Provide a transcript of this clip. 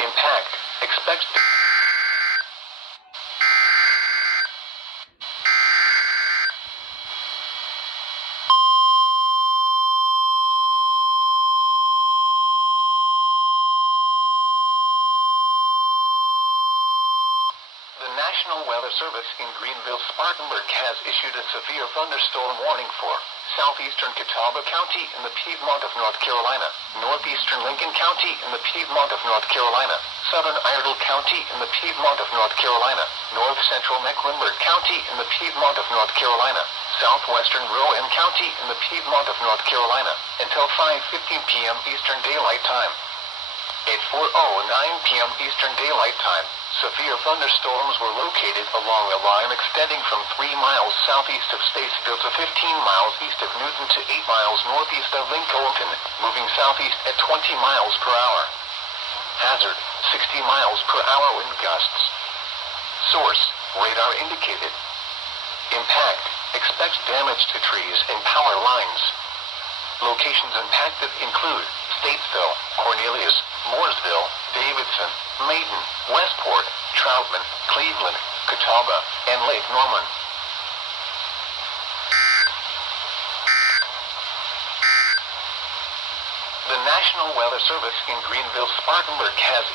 Impact. Expect. The National Weather Service in Greenville-Spartanburg has issued a severe thunderstorm warning for southeastern Catawba County in the Piedmont of North Carolina, northeastern Lincoln County in the Piedmont of North Carolina, southern Iredell County in the Piedmont of North Carolina, north central Mecklenburg County in the Piedmont of North Carolina, southwestern Rowan County in the Piedmont of North Carolina, until 5:15 p.m. Eastern Daylight Time. At 4:09 p.m. Eastern Daylight Time, severe thunderstorms were located along a line extending from 3 miles southeast of Statesville to 15 miles east of Newton to 8 miles northeast of Lincoln, moving southeast at 20 miles per hour. Hazard, 60 miles per hour wind gusts. Source, radar indicated. Impact, expect damage to trees and power lines. Locations impacted include Statesville, Cornelius, Mooresville, Davidson, Maiden, Westport, Troutman, Cleveland, Catawba, and Lake Norman. The National Weather Service in Greenville-Spartanburg has